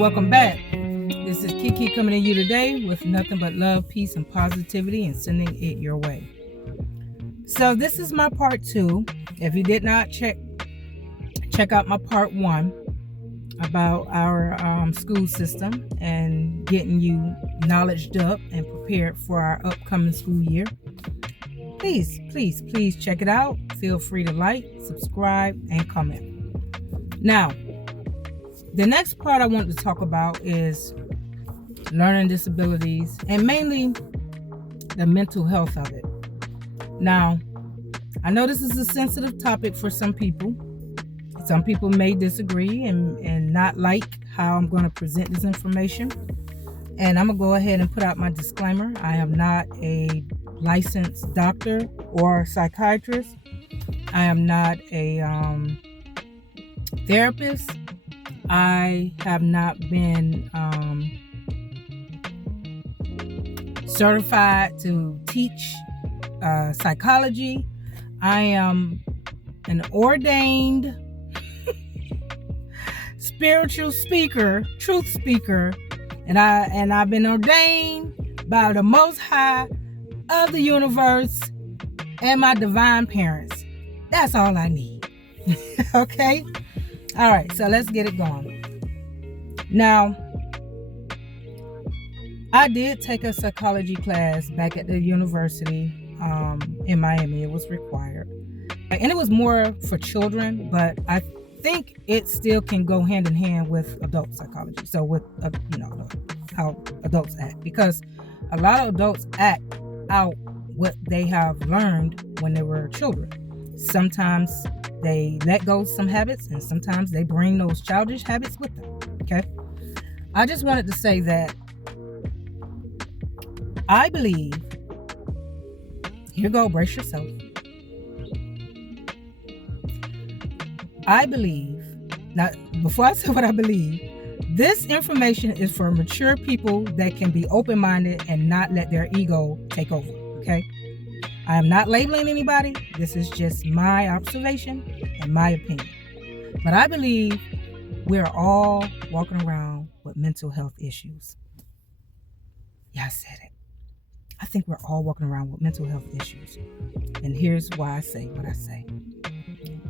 welcome back. This is Kiki coming to you today with nothing but love, peace, and positivity and sending it your way. So this is my part 2. If you did not check out my part 1 about our school system and getting you knowledged up and prepared for our upcoming school year, please check it out. Feel free to like, subscribe, and comment. Now, the next part I want to talk about is learning disabilities and mainly the mental health of it. Now, I know this is a sensitive topic for some people. Some people may disagree and not like how I'm going to present this information. And I'm going to go ahead and put out my disclaimer. I am not a licensed doctor or psychiatrist. I am not a therapist. I have not been certified to teach psychology. I am an ordained spiritual speaker, truth speaker, and I've been ordained by the Most High of the universe and my divine parents. That's all I need. Okay? All right, so let's get it going. Now, I did take a psychology class back at the university in Miami. It was required. And it was more for children, but I think it still can go hand in hand with adult psychology. So with, how adults act. Because a lot of adults act out what they have learned when they were children. Sometimes they let go of some habits, and sometimes they bring those childish habits with them. Okay? I just wanted to say that I believe, here you go, brace yourself. I believe, now before I say what I believe, this information is for mature people that can be open-minded and not let their ego take over. Okay? I am not labeling anybody. This is just my observation and my opinion. But I believe we're all walking around with mental health issues. Yeah, I said it. I think we're all walking around with mental health issues. And here's why I say what I say.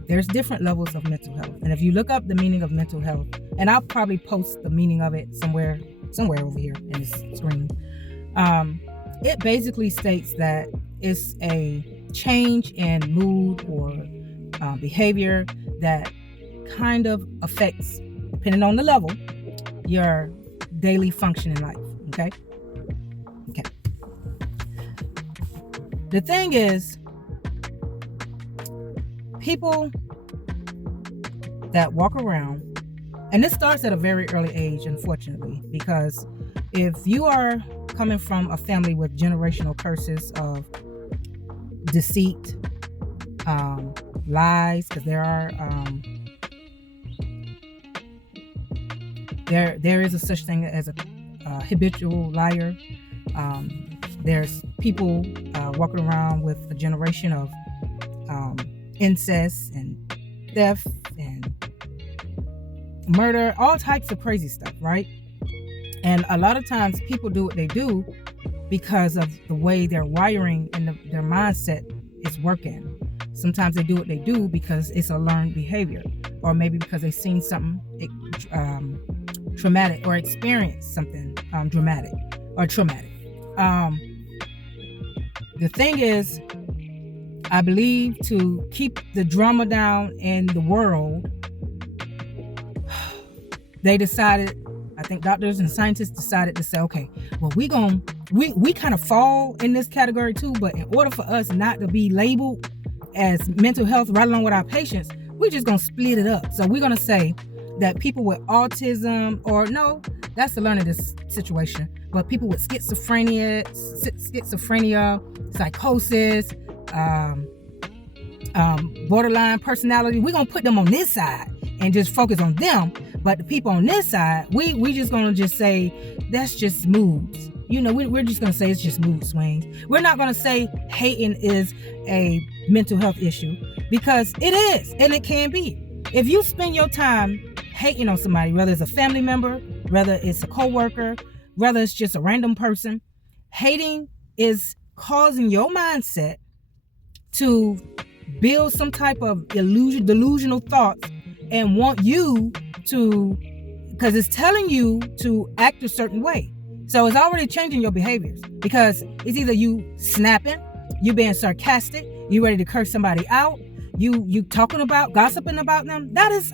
There's different levels of mental health. And if you look up the meaning of mental health, and I'll probably post the meaning of it somewhere over here in this screen. It basically states that it's a change in mood or behavior that kind of affects, depending on the level, your daily function in life. Okay? Okay. The thing is, people that walk around, and this starts at a very early age, unfortunately, because if you are coming from a family with generational curses of deceit, lies, because there are there is a such thing as a habitual liar. There's people walking around with a generation of incest and theft and murder, all types of crazy stuff, right? And a lot of times people do what they do because of the way their wiring and their mindset is working. Sometimes they do what they do because it's a learned behavior, or maybe because they've seen something traumatic or experienced something dramatic or traumatic. The thing is, I believe to keep the drama down in the world, they decided, I think doctors and scientists decided to say, okay, well, we kind of fall in this category too, but in order for us not to be labeled as mental health right along with our patients, we're just going to split it up. So we're going to say that people with autism, or no, that's the learning situation, but people with schizophrenia, psychosis, borderline personality, we're going to put them on this side and just focus on them. But the people on this side, we just going to just say, that's just moods. We're just going to say it's just mood swings. We're not going to say hating is a mental health issue, because it is, and it can be. If you spend your time hating on somebody, whether it's a family member, whether it's a coworker, whether it's just a random person. Hating is causing your mindset to build some type of delusional thoughts and want you to, because it's telling you to act a certain way. So it's already changing your behaviors, because it's either you snapping, you being sarcastic, you ready to curse somebody out, you talking about, gossiping about them. That is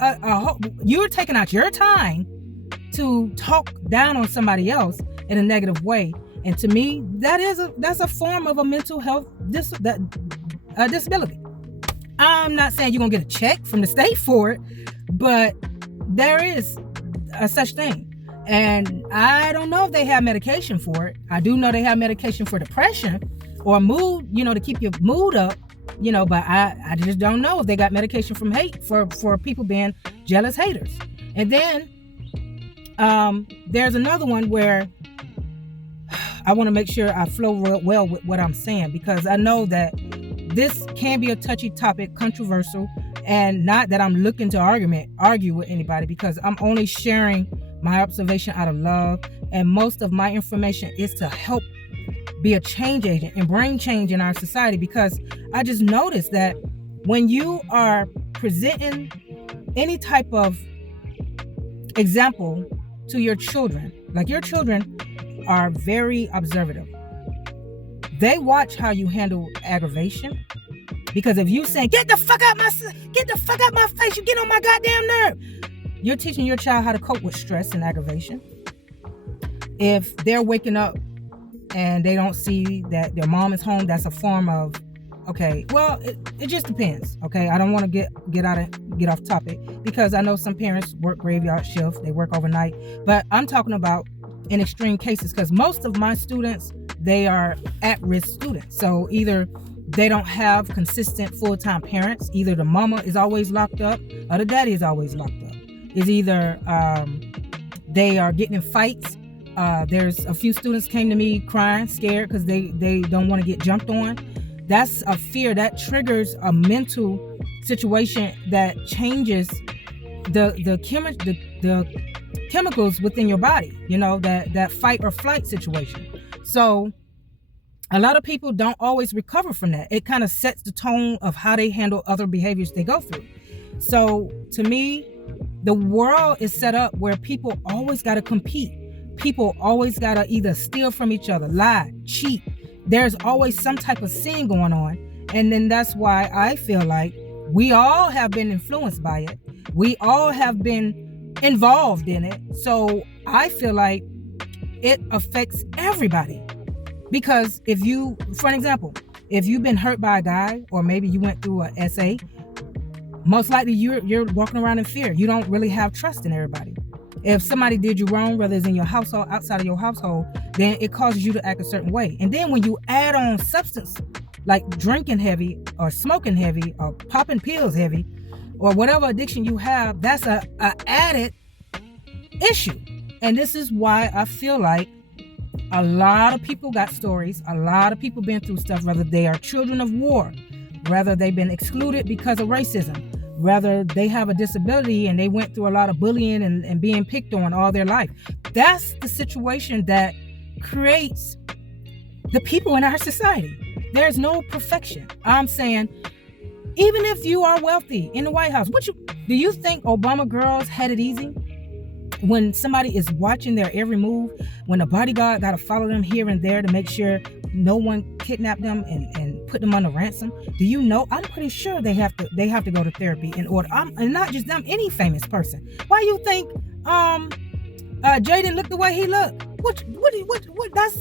you're taking out your time to talk down on somebody else in a negative way. And to me, that's a form of a mental health disability. I'm not saying you're gonna get a check from the state for it, but there is a such thing. And I don't know if they have medication for it. I do know they have medication for depression or mood, to keep your mood up, but I just don't know if they got medication from hate for people being jealous haters. And then there's another one where I want to make sure I flow real well with what I'm saying, because I know that this can be a touchy topic, controversial, and not that I'm looking to argue with anybody, because I'm only sharing my observation out of love, and most of my information is to help be a change agent and bring change in our society. Because I just noticed that when you are presenting any type of example to your children, like your children are very observative. They watch how you handle aggravation. Because if you saying, get the fuck out my face, you get on my goddamn nerve, you're teaching your child how to cope with stress and aggravation. If they're waking up and they don't see that their mom is home, that's a form of, okay, well, it just depends. Okay, I don't want to get off topic, because I know some parents work graveyard shift, they work overnight, but I'm talking about in extreme cases, because most of my students, they are at-risk students. So either they don't have consistent full-time parents, either the mama is always locked up or the daddy is always locked up. It's either they are getting in fights. There's a few students came to me crying, scared, because they don't want to get jumped on. That's a fear that triggers a mental situation that changes the chemicals within your body, that fight or flight situation. So a lot of people don't always recover from that. It kind of sets the tone of how they handle other behaviors they go through. So to me, the world is set up where people always got to compete. People always got to either steal from each other, lie, cheat. There's always some type of sin going on. And then that's why I feel like we all have been influenced by it. We all have been involved in it. So I feel like it affects everybody. Because for an example, if you've been hurt by a guy, or maybe you went through a SA, most likely you're walking around in fear. You don't really have trust in everybody. If somebody did you wrong, whether it's in your household, outside of your household, then it causes you to act a certain way. And then when you add on substance, like drinking heavy or smoking heavy or popping pills heavy, or whatever addiction you have, that's a added issue. And this is why I feel like a lot of people got stories. A lot of people been through stuff, whether they are children of war, whether they've been excluded because of racism, whether they have a disability and they went through a lot of bullying and being picked on all their life. That's the situation that creates the people in our society. There's no perfection. I'm saying, even if you are wealthy in the White House, do you think Obama girls had it easy? When somebody is watching their every move, when a bodyguard got to follow them here and there to make sure no one kidnapped them and put them under ransom, do you know? I'm pretty sure they have to go to therapy in order. And not just them, any famous person. Why you think Jaden looked the way he looked? What?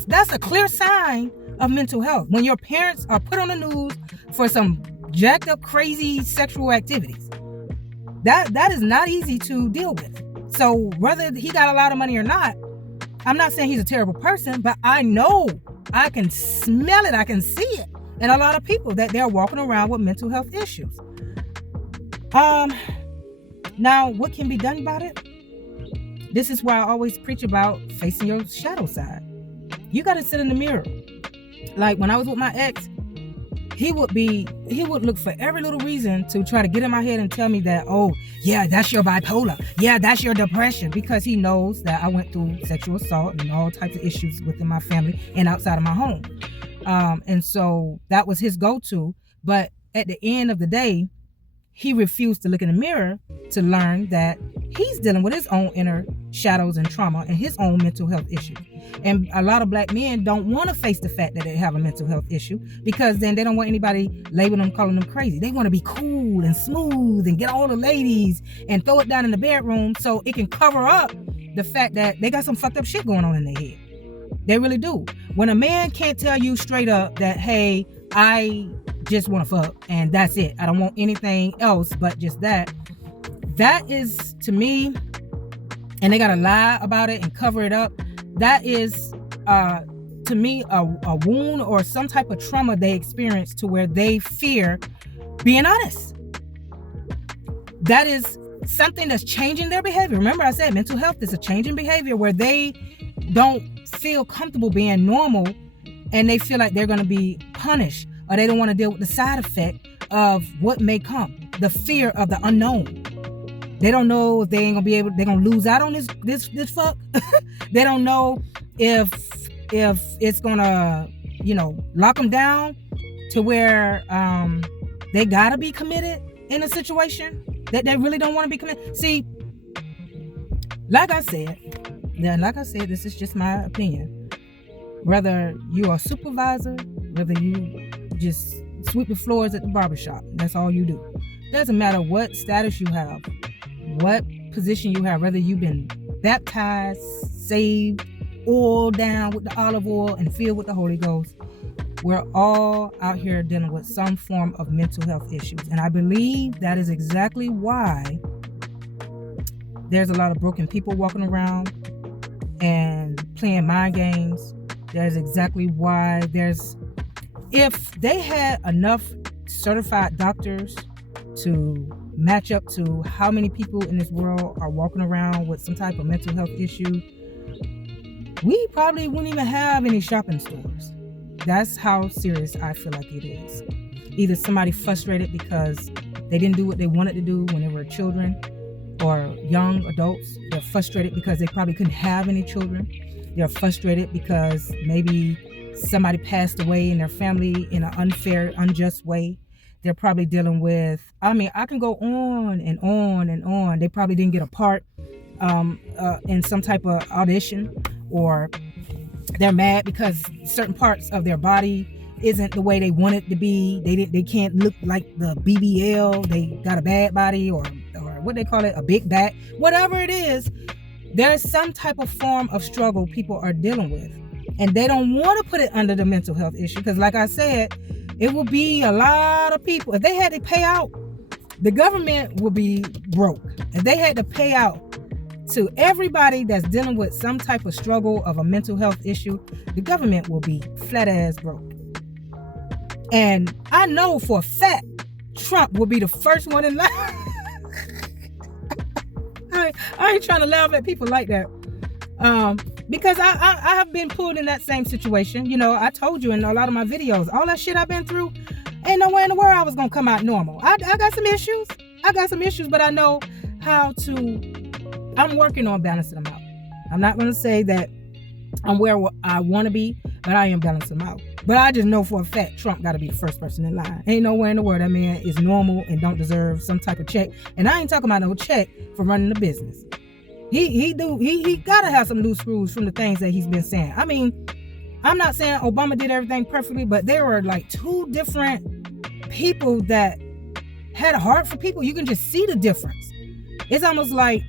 That's a clear sign of mental health. When your parents are put on the news for some jacked up, crazy sexual activities, that is not easy to deal with. So whether he got a lot of money or not, I'm not saying he's a terrible person, but I know, I can smell it, I can see it in a lot of people that they're walking around with mental health issues. Now, what can be done about it? This is why I always preach about facing your shadow side. You got to sit in the mirror. Like when I was with my ex, he would look for every little reason to try to get in my head and tell me that, oh yeah, that's your bipolar, yeah, that's your depression, because he knows that I went through sexual assault and all types of issues within my family and outside of my home. And so that was his go-to. But at the end of the day, he refused to look in the mirror to learn that he's dealing with his own inner shadows and trauma and his own mental health issues. And a lot of black men don't want to face the fact that they have a mental health issue, because then they don't want anybody labeling them, calling them crazy. They want to be cool and smooth and get all the ladies and throw it down in the bedroom so it can cover up the fact that they got some fucked up shit going on in their head. They really do. When a man can't tell you straight up that, hey, I just want to fuck and that's it, I don't want anything else but just that, that is, to me, and they gotta lie about it and cover it up, that is to me a wound or some type of trauma they experience to where they fear being honest. That is something that's changing their behavior. Remember, I said mental health is a changing behavior where they don't feel comfortable being normal and they feel like they're going to be punished, or they don't want to deal with the side effect of what may come, the fear of the unknown. They don't know if they ain't gonna be able, they're gonna lose out on this fuck. They don't know if it's gonna, lock them down to where they gotta be committed in a situation that they really don't want to be committed. See, like I said, this is just my opinion. Whether you are a supervisor, whether you just sweep the floors at the barbershop, that's all you do. Doesn't matter what status you have, what position you have, whether you've been baptized, saved, oiled down with the olive oil and filled with the Holy Ghost. We're all out here dealing with some form of mental health issues. And I believe that is exactly why there's a lot of broken people walking around and playing mind games. That's exactly why if they had enough certified doctors to match up to how many people in this world are walking around with some type of mental health issue, we probably wouldn't even have any shopping stores. That's how serious I feel like it is. Either somebody frustrated because they didn't do what they wanted to do when they were children, or young adults. They're frustrated because they probably couldn't have any children. They're frustrated because maybe somebody passed away in their family in an unfair, unjust way. They're probably dealing with, I can go on and on and on. They probably didn't get a part in some type of audition, or they're mad because certain parts of their body isn't the way they want it to be. They can't look like the BBL. They got a bad body, or what they call it, a big back. Whatever it is, there's some type of form of struggle people are dealing with. And they don't want to put it under the mental health issue, because like I said, it will be a lot of people. If they had to pay out, the government would be broke. If they had to pay out to everybody that's dealing with some type of struggle of a mental health issue, the government will be flat ass broke. And I know for a fact Trump will be the first one in line. I ain't trying to laugh at people like that. Because I have been pulled in that same situation. I told you in a lot of my videos, all that shit I've been through, ain't no way in the world I was going to come out normal. I got some issues. But I know how to, I'm working on balancing them out. I'm not going to say that I'm where I want to be, but I am balancing them out. But I just know for a fact Trump got to be the first person in line. Ain't nowhere in the world that man is normal and don't deserve some type of check. And I ain't talking about no check for running the business. He gotta have some loose screws from the things that he's been saying. I'm not saying Obama did everything perfectly, but there were like two different people that had a heart for people. You can just see the difference. It's almost like,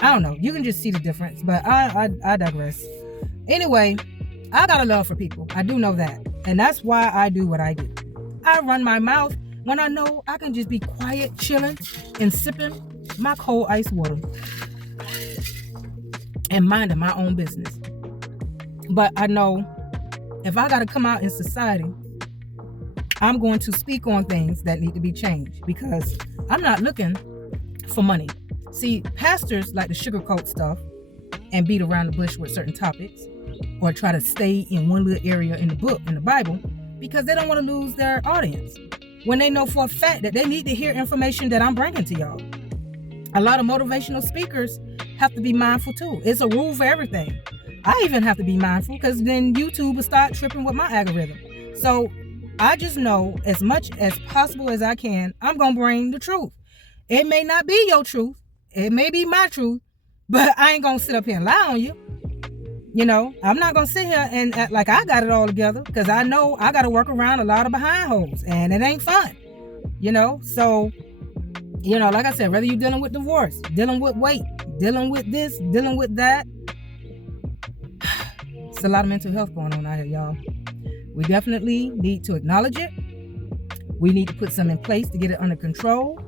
I don't know, you can just see the difference. But I digress. Anyway, I got a love for people. I do know that. And that's why I do what I do. I run my mouth when I know I can just be quiet, chilling, and sipping my cold ice water and minding my own business. But I know if I got to come out in society, I'm going to speak on things that need to be changed, because I'm not looking for money. See, pastors like to sugarcoat stuff and beat around the bush with certain topics, or try to stay in one little area in the book, in the Bible, because they don't want to lose their audience when they know for a fact that they need to hear information that I'm bringing to y'all. A lot of motivational speakers have to be mindful too. It's a rule for everything. I even have to be mindful because then YouTube will start tripping with my algorithm. So I just know as much as possible as I can, I'm going to bring the truth. It may not be your truth. It may be my truth, but I ain't going to sit up here and lie on you. You know, I'm not going to sit here and act like I got it all together because I know I got to work around a lot of behind holes and it ain't fun, you know? So, you know, like I said, whether you're dealing with divorce, dealing with weight, dealing with this, dealing with that, it's a lot of mental health going on out here, y'all. We definitely need to acknowledge it. We need to put some in place to get it under control.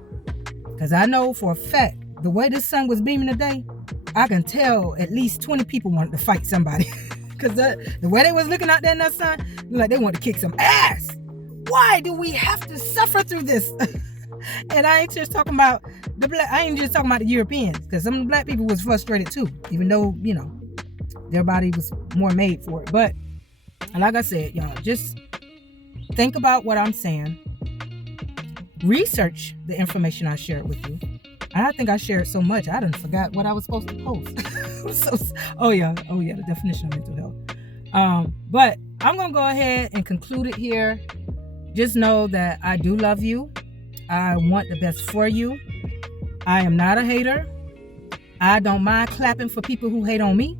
Because I know for a fact, the way this sun was beaming today, I can tell at least 20 people wanted to fight somebody. Because the way they was looking out there in that sun, like they wanted to kick some ass. Why do we have to suffer through this? And I ain't just talking about the Europeans, because some of the black people was frustrated too, even though, you know, their body was more made for it. But like I said, y'all, just think about what I'm saying. Research the information I shared with you. I think I shared so much, I done forgot what I was supposed to post. Oh yeah, the definition of mental health. But I'm going to go ahead and conclude it here. Just know that I do love you. I want the best for you. I am not a hater. I don't mind clapping for people who hate on me.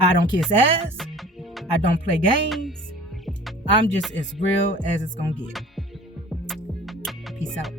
I don't kiss ass. I don't play games. I'm just as real as it's going to get. Peace out.